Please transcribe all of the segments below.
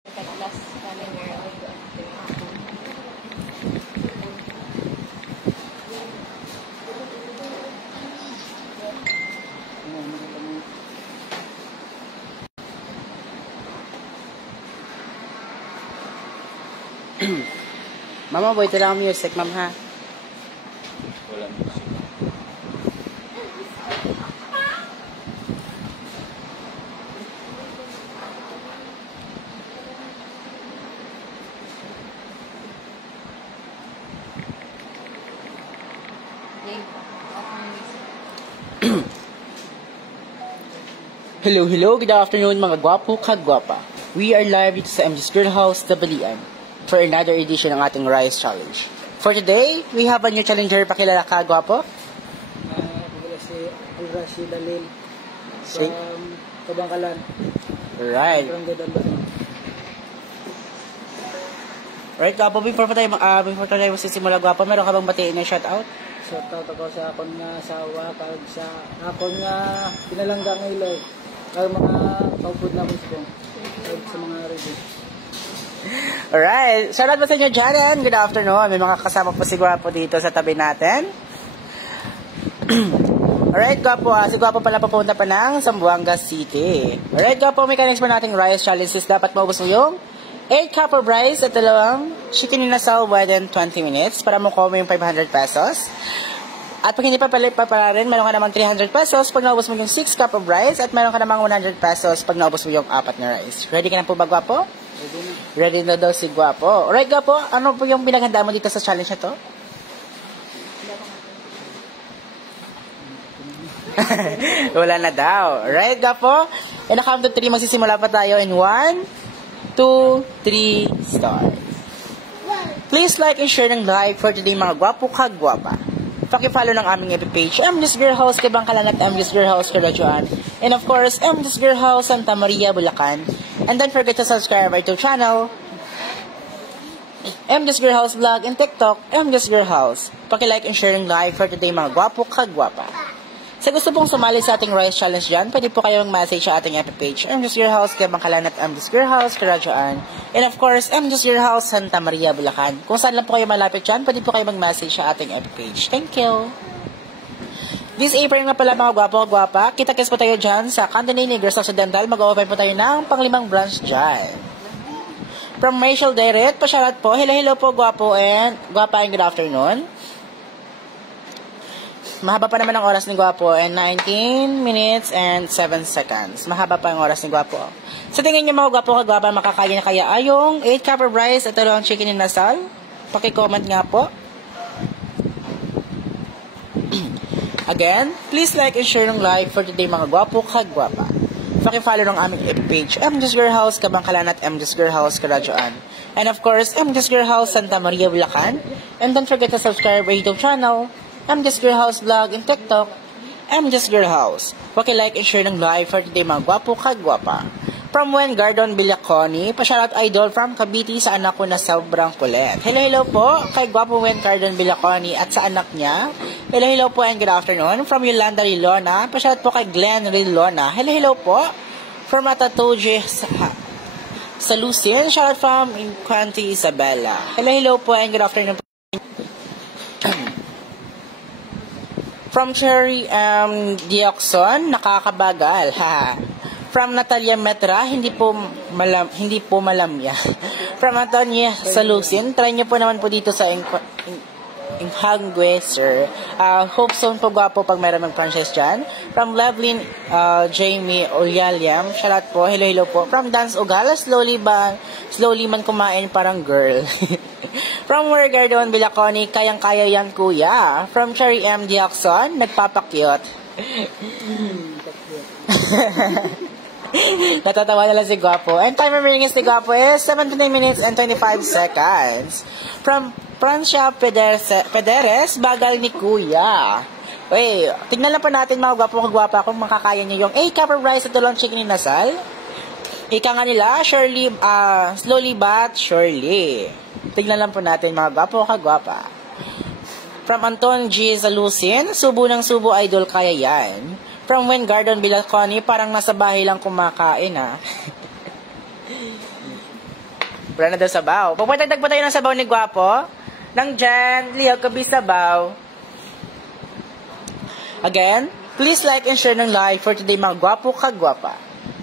Last calendar of the Mama, boy, lang ang music, ma'am, ha? Wala music. Hello, good afternoon mga gwapo kagwapa. We are live dito sa MG's Girl House, Tabalian, for another edition ng ating Rise Challenge. For today, we have a new challenger. Pakilala ka, gwapo? Si Al-Rashid Alil from Kabangkalan. Right. Right, gwapo, before tayo magsisimula, gwapo, meron ka bang batiin na shoutout? Shoutout ako sa akong nga asawa, kag sa akong nga pinalanggang iloy. Kag mga kaupod na musbo. Kag sa mga review. Alright, shoutout po sa inyo dyan. Good afternoon. May mga kasama po si Gwapo dito sa tabi natin. Alright, Gwapo. Si Gwapo pala papunta pa ng Zamboanga City. Alright, Gwapo. Mechanics pa nating rice challenges. Dapat maubos mo yung 8 cup of rice at 2 chicken inasal within 20 minutes para makuha mo yung 500 pesos. At pag hindi pa rin, meron ka namang 300 pesos pag naubos mo yung 6 cup of rice at meron ka namang 100 pesos pag naubos mo yung 4 na rice. Ready ka na po ba, Gwapo? Ready na daw si Gwapo. Alright, Gwapo, ano po yung pinaghanda mo dito sa challenge na to? Wala na daw. Alright, Gwapo. In a count of 3, magsisimula pa tayo in 1, 2, 3, start. Please like and share ng live for today mga Gwapo kagwapa. Paki-follow ng aming FB page, MG's Girl House Kabangkalan at MG's Girl House Radyoan. And of course, MG's Girl House Santa Maria, Bulacan. And don't forget to subscribe our YouTube channel, MG's Girl House Vlog, and TikTok, MG's Girl House. Paki-like and share ng live for today mga Gwapo kagwapa. Sa gusto pong sumali sa ating Rice Challenge dyan, pwede po kayo mag-message sa ating FB page, MG's Girl House Kabangkalan at MG's Girl House Radyoan. And of course, MG's Girl House Santa Maria, Bulacan. Kung saan lang po kayo malapit dyan, pwede po kayo mag-message sa ating FB page. Thank you! This April nga pala mga gwapo-gwapa, kita-kits po tayo dyan sa Cantonay Negros Occidental. Mag-open po tayo ng pang-5 branch dyan. From Rachel Deret, pasyarat po. Hello po gwapo and gwapa and good afternoon. Mahaba pa naman ang oras ni Gwapo and 19 minutes and 7 seconds. Mahaba pa ang oras ni Gwapo. Sa tingin niyo mga Gwapo kagwapa, makakaya na kaya ayong 8 cup of rice at 2 chicken inasal? Paki-comment nga po. Again, please like and share ng live for today mga Gwapo kagwapa. Paki-follow ng aming page, MG's Girl House Kabangkalan at MG's Girl House Radyoan. And of course, MG's Girl House Santa Maria, Bulacan. And don't forget to subscribe our YouTube channel, MG's Girl House Vlog in TikTok, MG's Girl House. Paki-like and share ng live for today mga Gwapo kagwapa. From Wen Gardon Villaconi, pa-shoutout idol from Cavite sa anak ko na sobrang kulit. Hello po kay Gwapo Wen Gardon Villaconi at sa anak niya. Hello po and good afternoon. From Yolanda Rilona, pa-shoutout po kay Glenn Rilona. Hello po. From Atatoje sa Lucien, shoutout from Quanti Isabella. Hello po and good afternoon. From Cherry Dioxon, nakakabagal. From Natalia Metra, hindi po malamya. From Antonia Salusin, try niyo po naman po dito sa Inghangwe, sir. Hope soon po gwapo pag mayroon mag-franchise dyan. From Lovelyn Jamie Olyaliam, shoutout po. Hello po. From Dance Ugala, slowly man kumain parang girl. From Wergardon Villaconi, kayang-kaya yan kuya. From Cherry M. Dioxon, nagpapakyot. Natatawa na lang si Gwapo. And time remaining is si Gwapo is 79 minutes and 25 seconds. From Francia Pederes, bagal ni kuya. Uy, tignan lang pa natin mga Gwapo kagwapa kung makakaya niyo yung 8 cup of rice at 2 chicken inasal. Ika nga nila, slowly but surely. Tignan lang po natin mga Gwapo kagwapa. From Anton G. Zalusin, subo ng subo idol kaya yan. From Wen Gardon Villaconi, parang nasa bahay lang kumakain Wala na daw sabaw. Pagpatagdag pa tayo ng sabaw ni Gwapo. Nang dyan, liyaw kabi sabaw. Again, please like and share ng live for today mga Gwapo Kagwapa.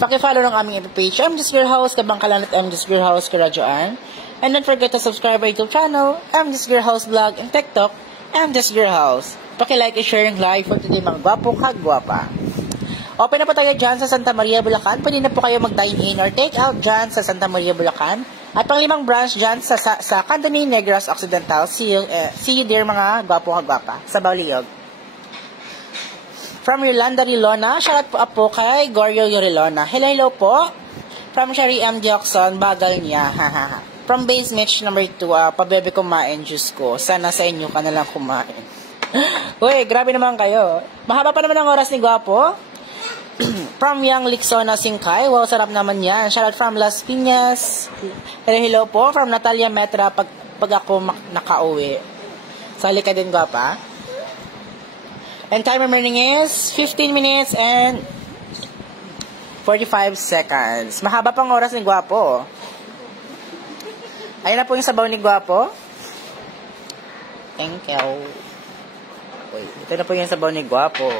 Paki-follow ng aming FB page, I'm Just Girl House, Kabangkalan at I'm Just Girl House, Karadyoan. And don't forget to subscribe our YouTube channel, I'm Just Girl House Vlog, and TikTok, I'm Just Girl House. Paki-like and share ng live for today mga Gwapo Kagwapa. Open na po tayo dyan sa Santa Maria, Bulacan. Pwede na po kayo mag-dine-in or take-out dyan sa Santa Maria, Bulacan. At pang-limang branch dyan sa Candoni, Negros Occidental. See you there mga Gwapo Kagwapa sa Bauliyog. From Yolanda Rilona, shoutout po kay Gorio Yorilona. Hello po. From Sherry M. Diokson, bagal niya. From base match number 2, pabebe kumain, Diyos ko. Sana sa inyo ka na lang kumain. Uy, grabe naman kayo. Mahaba pa naman ang oras ni Gwapo. From Yang Lixona Singkay, wow, sarap naman yan. Shoutout from Las Piñas. Hello po. From Natalia Metra, pag ako nakauwi. Sali ka din, Gwapa. And time remaining is 15 minutes and 45 seconds. Mahaba pang oras ni Gwapo. Ayun na po yung sabaw ni Gwapo. Thank you. Wait, ito na po yung sabaw ni Gwapo.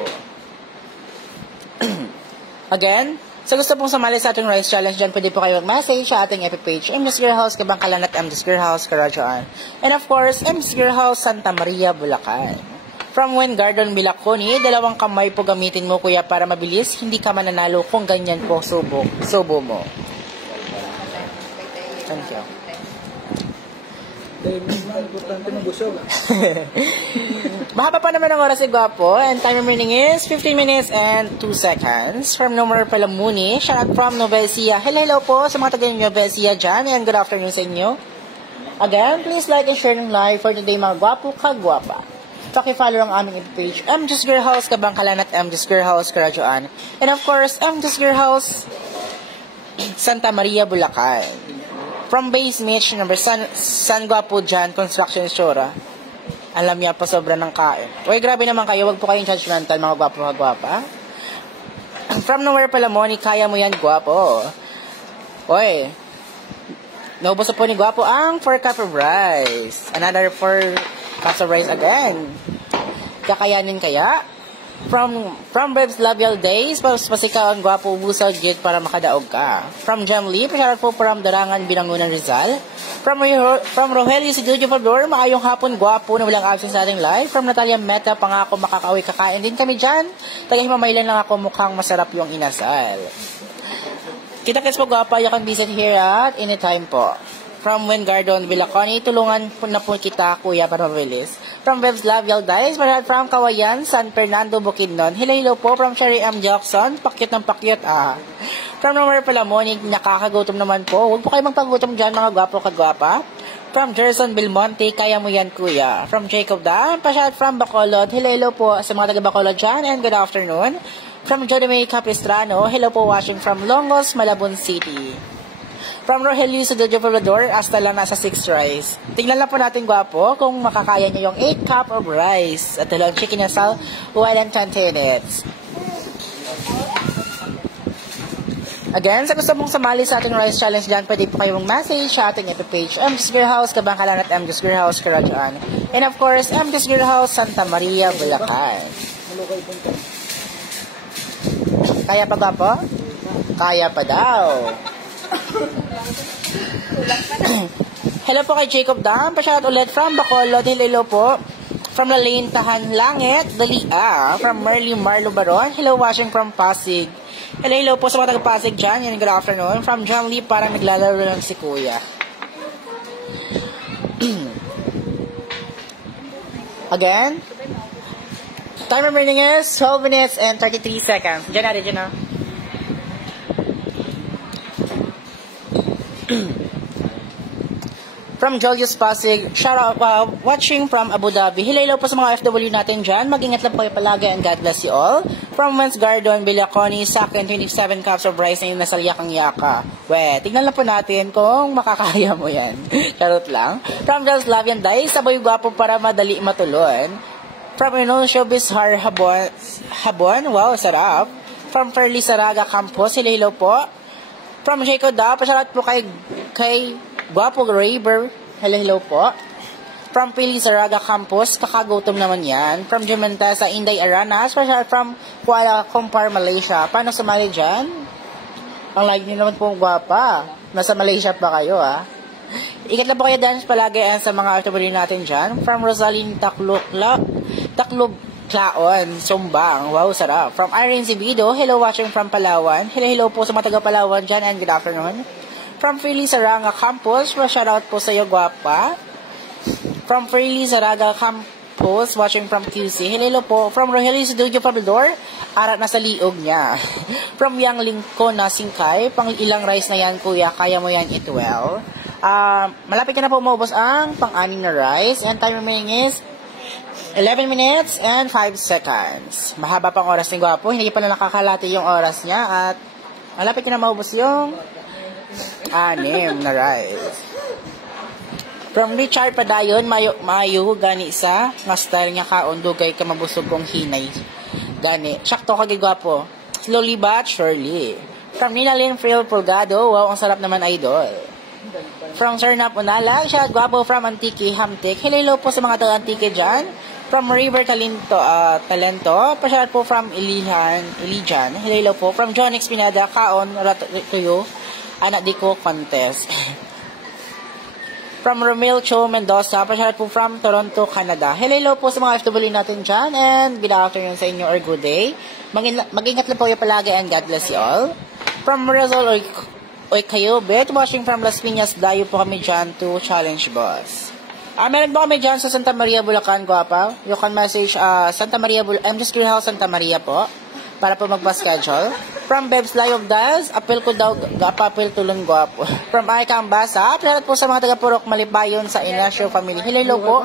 Again, sa gusto pong sumali sa ating rice challenge dyan, pwede po kayo mag-message sa ating FB page, I'm Just Girl House, Kabangkalan at I'm Just Girl House, Karadyoan. And of course, I'm Just Girl House, Santa Maria, Bulacan. From Wen Garden, Bilaconi, 2 kamay po gamitin mo, kuya, para mabilis. Hindi ka mananalo kung ganyan po subo mo. Thank you. Importante ng busog. Mahaba pa naman ang oras ni Gwapo, and time remaining is 15 minutes and 2 seconds. From Numero Palamuni, shout out from Novecia. Hello po sa mga taga-Novecia dyan, and good afternoon sa inyo. Again, please like and share ng live for today mga Gwapo Kagwapa. Paki-follow ang aming page, I'm Just Girl House, Kabangkalan at I'm Just Girl House, Karadyoan. And of course, I'm Just Girl House, Santa Maria, Bulacan. From base match number San Gwapo dyan, Construction Sura. Alam niya pa sobra ng kain. Uy, grabe naman kayo, wag po kayong judgmental mga Gwapo Kagwapa. From Nowhere Palamoni, kaya mo yan, Gwapo. Uy, naubos po ni Gwapo ang 4 cup of rice. Another 4 cups of rice again. Kakayanin kaya? From Brebs Labial Days, pasikaw ang Gwapo ubusag git para makadaog ka. From Jam Lee, pasyarat po from Darangan, Binangunan, Rizal. From Rogelio Studio Fador, maayong hapon Gwapo na walang absence sa ating live. From Natalia Meta, pangako makakauwi, kakain din kami dyan. Tagahimamaylan lang ako, mukhang masarap yung inasal. Kita-kits po Gwapa, you can visit here at anytime po. From Wen Garden, Bilaconi, tulungan po na po kita, kuya, para mabilis. From Bebs Labial Dice, from Kawayan, San Fernando, Bukidnon. Hello po from Sherry M. Jackson, pakyut ng pakyut, From Romer Palamoni, nakakagutom naman po. Huwag po kayo magpagutom dyan, mga Gwapo Kagwapa. From Jerson Belmonte, kaya mo yan, kuya. From Jacob Dam, pasyat from Bacolod. Hello po sa mga taga Bacolod dyan, and good afternoon. From Jodome Capistrano, hello po watching from Longos, Malabon City. From Rogelio sa Dojo Poblador, hasta lang nasa 6 rice. Tingnan lang po natin Gwapo kung makakaya niyo yung 8 cup of rice at dalawang chicken asal, 1 and 20 minutes. Again, sa gusto mong sumali sa ating rice challenge dyan, pwede po kayong message sa ating FB page, I'm Just Girl House, Kabangkalan at I'm Just Girl House, Karadyoan. And of course, I'm Just Girl House, Santa Maria, Bulacan. Kaya pa ba po? Kaya pa daw. Hello po kay Jacob Dam, pasyarat ulit from Bacolod. Hello po from Lalain Tahan Langit, Dalia. From Merly Marlo Baron, hello watching from Pasig. Hello po sa mga taga-Pasig dyan, yan, good afternoon. From John Lee, parang naglalaro lang si kuya. Again, time remaining is 12 minutes and 33 seconds. Diyan na, dyan na. From Julius Pasig, shout out, watching from Abu Dhabi. Hello po sa mga FW natin dyan. Mag-ingat lang po kayo palagi and God bless you all. From Men's Garden, Bilaconi, Sakin, 27 cups of rice na yung nasa yakang-yaka. Tignan lang po natin kung makakaya mo yan. Charot lang. From Jels Lavian Dice, sabay Gwapo para madali matulon. From Showbiz Har Habon, wow, sarap. From Fairly Saraga Campos, hello po. From Jacob Da, pasyarat po kay Guwapo Raver, hello po. From Pili Zaraga Campus, kakagutom naman yan. From Jumenta sa Inday Arana, special from Kuala Lumpur, Malaysia. Paano sumali dyan? Ang like niyo naman po gwapa. Nasa Malaysia pa kayo, ah. Ikat na po kayo dance palagi sa mga artibuli natin dyan. From Rosaline Taklub Klaon, Sumbang. Wow, sarap. From Irene Zibido, hello watching from Palawan. Hello po sa mga taga Palawan dyan and good afternoon. From Philly Saranga Campus, shout out po sa iyo, gwapa. From Philly Saraga Campus, watching from QC. Hello po. From Rogelio Studio Pablador, arat na sa liog niya. From Yang Lincoln na Singkay, pang ilang rice na yan, kuya, kaya mo yan eat well. Malapit ka na po maubos ang pang-anim na rice, and time remaining is 11 minutes and 5 seconds. Mahaba pang oras ni Gwapo, hindi pa na nakakalati yung oras niya, at malapit ka na maubos yung 6 na rice. From Richard Padayon, mayo gani sa nga style nga kaon dugay ka mabusog kong hinay. Gani, sakto ka gigwapo. Slowly but surely. From Ninalyn Friel Pulgado, wow, ang sarap naman idol. From Sir Nap Unala, siya gwapo from Antique Hamtik. Hello po sa mga taga Antique dyan. From River Talento, pasyarat po from Ilijan. Hello po. From John X Pinada, kaon, tuyo, anak di ko contest. From Romel Cho Mendoza, pasyarat po from Toronto, Canada. Hello po sa mga FW natin dyan, and good afternoon sa inyo or good day. Mag-ingat lang po kayo palagi, and God bless you all. From Rizal Oykayobit, watching from Las Piñas, dayo po kami dyan to Challenge Boss. Meron po kami dyan sa Santa Maria, Bulacan, guwapa. You can message Santa Maria, I'm just Greenhouse Santa Maria po, para po magpa-schedule. From Bebs Live Das, apel ko daw, apel tulong gwapo. From Aikang Basa, salamat po sa mga taga-Purok Malibayon sa Inasio Family. Hello po.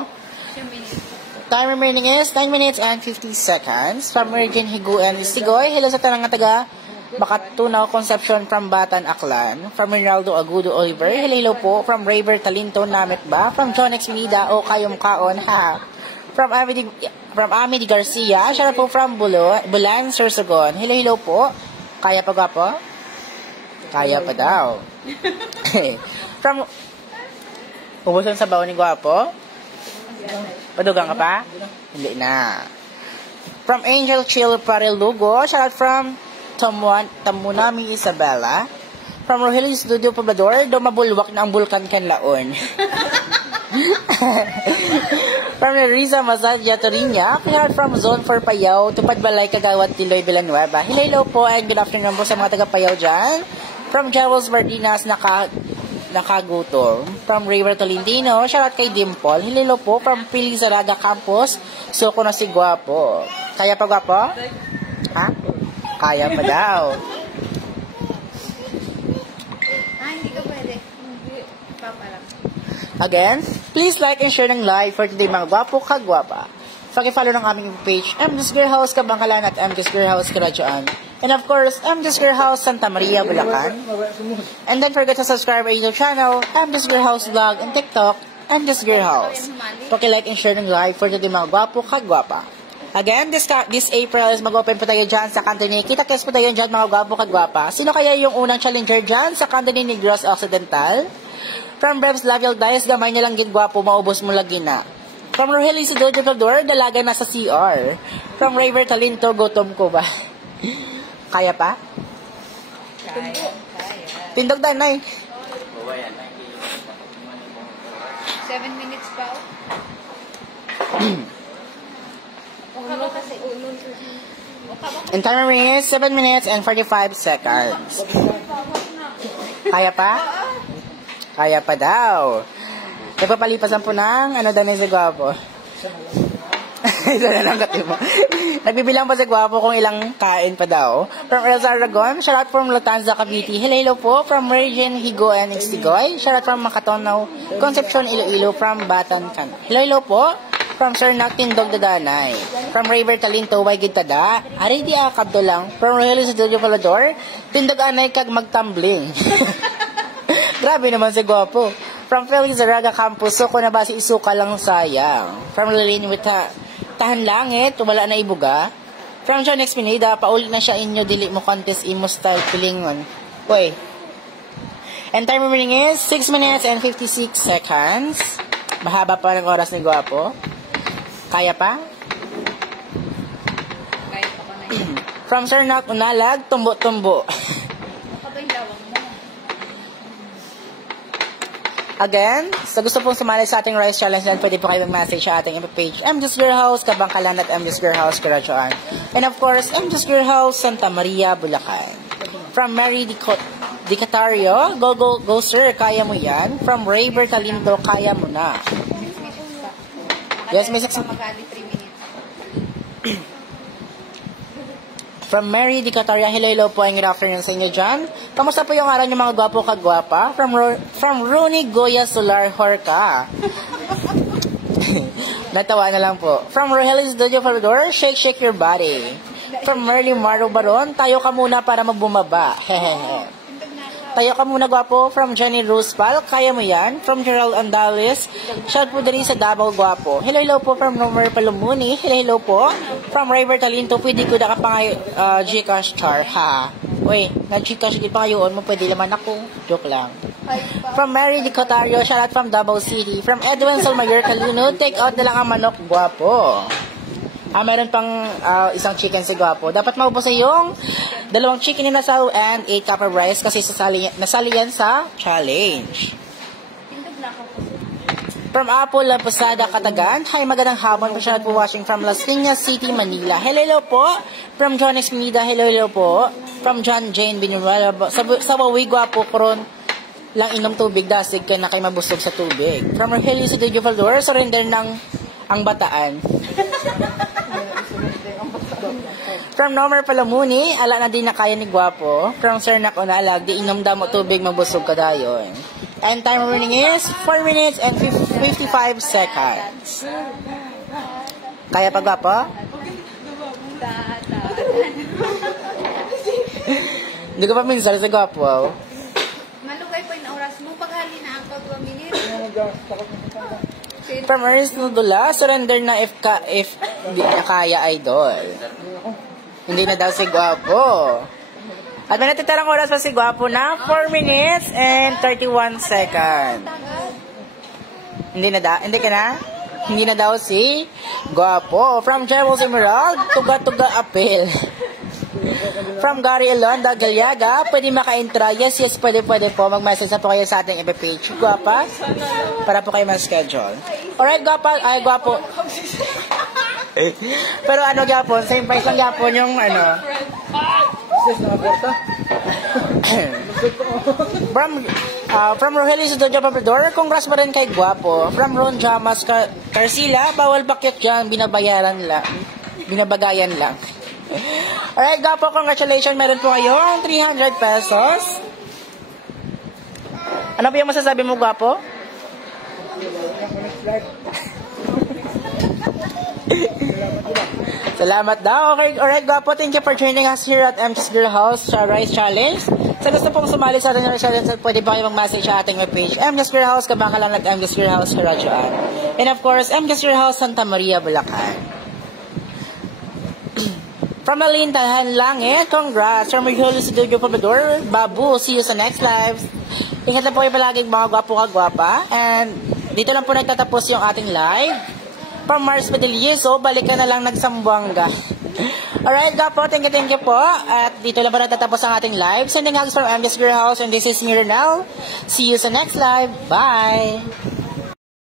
Time remaining is 9 minutes and 50 seconds. From Virgin Higuan Sigoy, hello sa tanang taga Bakatunaw Conception from Batan, Aklan. From Rinaldo Agudo Oliver, hello po. From Raver Talinto, Namit ba? From John X Minida, o kayong kaon, ha? From Amity Garcia, siya po from Bulan, Sorsogon. Hello po. Kaya pa po? Kaya pa daw. From ubuson sa baon ni Gwapo? Padugang ka pa? Hindi na. From Angel Chill Parilugo, shout out from Tamunami Isabela. From Rogelio Studio Pablador, daw mabulwak na ang bulkan kanlaon. From Riza Mazadya Torinya, heard from Zone 4 Payaw, Tupad Balay, Kagawad, Tiloy, Villanueva. Hello po and good afternoon po sa mga taga Payaw dyan. From Jarrels Bardinas, nakagutom. From River Tolentino, shoutout kay Dimple. Hello po. From Pili Zaraga Campus, suko na si Gwapo. Kaya pa Gwapo? Ha? Kaya pa daw. Hindi ka pwede. Hindi. Papalang. Again, please like and share ng live for today mga gwapo kagwapa. Paki-follow ng aming page, MJ's Girl House Kabangkalan at MJ's Girl House Karadyoan. And of course, MJ's Girl House Santa Maria, Bulacan. And don't forget to subscribe our YouTube channel, MJ's Girl House Vlog and TikTok, MJ's Girl House. Paki-like and share ng live for today mga gwapo kagwapa. Again, this April is mag-open po tayo dyan sa Cantonese. Kita-kits po tayo dyan mga gwapo kagwapa. Sino kaya yung unang challenger dyan sa Cantonese Negros Occidental? From Brebs Lavial Dias, gamay nilang gigwapo, maubos mo lagi na. From Rogelio Studio Pablador, dalaga na sa CR. From Raver Talinto, gutom ko ba? Kaya pa? Kaya. Tindog danay. 7 minutes pa. And time is 7 minutes and 45 seconds. Kaya pa? Kaya pa daw. Nagpapalipasan po ng ano daw na si Gwapo. Ito na lang kati mo. Nagbibilang pa si Gwapo kung ilang kain pa daw. From Elsa Aragon, shout out from Latanza, Cavite. Hello po. From Virgin Higo and Ixtigoy. Shout out from Makatonaw, Concepcion, Iloilo. From Batan, Can. Hello po. From Sir Tindog Dadanay. From River Talinto, Waigid Tada. Ari di akabdo lang. From Rogelio Studio Pablador, Tindog Anay kag magtumbling. Grabe naman si Gwapo. From Felix Zaraga Campus, suko na ba si isuka lang sayang. From Lilin with Tahan Langit, wala na ibuga. From John X Pineda, paulit na siya inyo, dili mo contest imo style pilingon. Uy, And time remaining is 6 minutes and 56 seconds. Mahaba pa ng oras ni Gwapo. Kaya pa? Kahit ako na yun. From Sir Nak Unalag, tumbo-tumbo. Baka ba yung lawang mo? Again, sa gusto pong sumali sa ating Rice Challenge, then pwede po kayo mag-message sa ating page. MJ's Girl House, Kabangkalan at MJ's Girl House, Karachuan. And of course, MJ's Girl House, Santa Maria, Bulacan. From Mary Dicatario, go sir, kaya mo yan. From Rayber Calindo, kaya mo na. Yes, may 6 Magali 3 minutes. From Mary Dicataria, hello po, good afternoon sa inyo dyan. Kamusta po yung araw niyo mga gwapo kagwapa? From Rooney Goya Solar Horca. Natawa na lang po. From Rogelis Dojo Falador, shake your body. From Merly Maro Baron, tayo ka muna para magbumaba. Hehehe. Tayo ka muna gwapo. From Jenny Rospal, kaya mo yan. From Gerald Andales, shout po din sa Davao gwapo. Hello po from Nomer Palumuni. Hello po. From River Talinto, pwede ko na ka pa Gcash char. Ha. Uy, nag-Gcash di pa ngayon mo, pwede naman ako. Joke lang. From Mary Dicotario, shout out from Davao City. From Edwin Salmayor Caluno, take out na lang ang manok gwapo. Meron pang isang chicken si Gwapo. Dapat maubos sa yung 2 chicken na saw and 8 cup of rice kasi nasali yan sa challenge. Tindog na ako. From Apple Posada, Katagan. Hi, magandang hapon. Masyadong po watching from Las Piñas City, Manila. Hello po. From John Esminida. Hello po. From John Jane Binuela. Sa Bawi, Gwapo, Koron lang inom tubig. Dasig ka na kayo mabusog sa tubig. From Rogelio Studio Valdor, surrender ng ang bataan. From Nomer Palamuni, ala na din na kaya ni Gwapo. From Sir Nak Unalag, di inom damo tubig, mabusog ka dayon. And time remaining is 4 minutes and 55 seconds. Kaya pa Gwapo? Hindi ko pa minsan sa Gwapo. Malugay po yung oras mo. Paghali na ako 2 minutes. From Ernest Nudula, surrender na if di na kaya, idol. Hindi na daw si Gwapo. At may natitirang oras pa si Gwapo na 4 minutes and 31 seconds. Hindi ka na? Hindi na daw si Gwapo. From Jewels Emerald, tuga-tuga apel. From Gary Elonda Galyaga, pwede maka-intra. Yes, pwede po. Mag-message na po kayo sa ating FB page. Gwapa, para po kayo ma-schedule. Alright, Gwapa, ay Gwapo. Pero ano Gapon, same price lang Gapon yung ano. From Rogelio Studio Papador, congrats pa rin kay Gwapo. From Ron Jamas Carcila, bawal bakit yan, binabayaran lang. Binabagayan lang. Alright, Gwapo, congratulations. Meron po kayong 300 pesos. Ano po yung masasabi mo, Gwapo? Salamat daw. Okay, alright, Gwapo. Thank you for joining us here at MJ's Girl House Rice Challenge. Sa gusto pong sumali sa ating Rice Challenge, pwede ba kayo mag-message sa ating webpage, MJ's Girl House, Kabangkalan at MJ's Girl House, Karachuan. And of course, MJ's Girl House, Santa Maria, Bulacan. From Aline Talhan Langit, congrats. From Rogelio Studio Papador, Babu, see you sa next live. Ingat na po kayo palagi mga gwapo kagwapa. And dito lang po nagtatapos yung ating live. From Mars Padilieso, balik ka na lang nagsambuanga. Alright, Gwapo, thank you po. At dito lang po nagtatapos ang ating live. Sending hugs from MJ's Girl House, and this is Miranel. See you sa next live. Bye!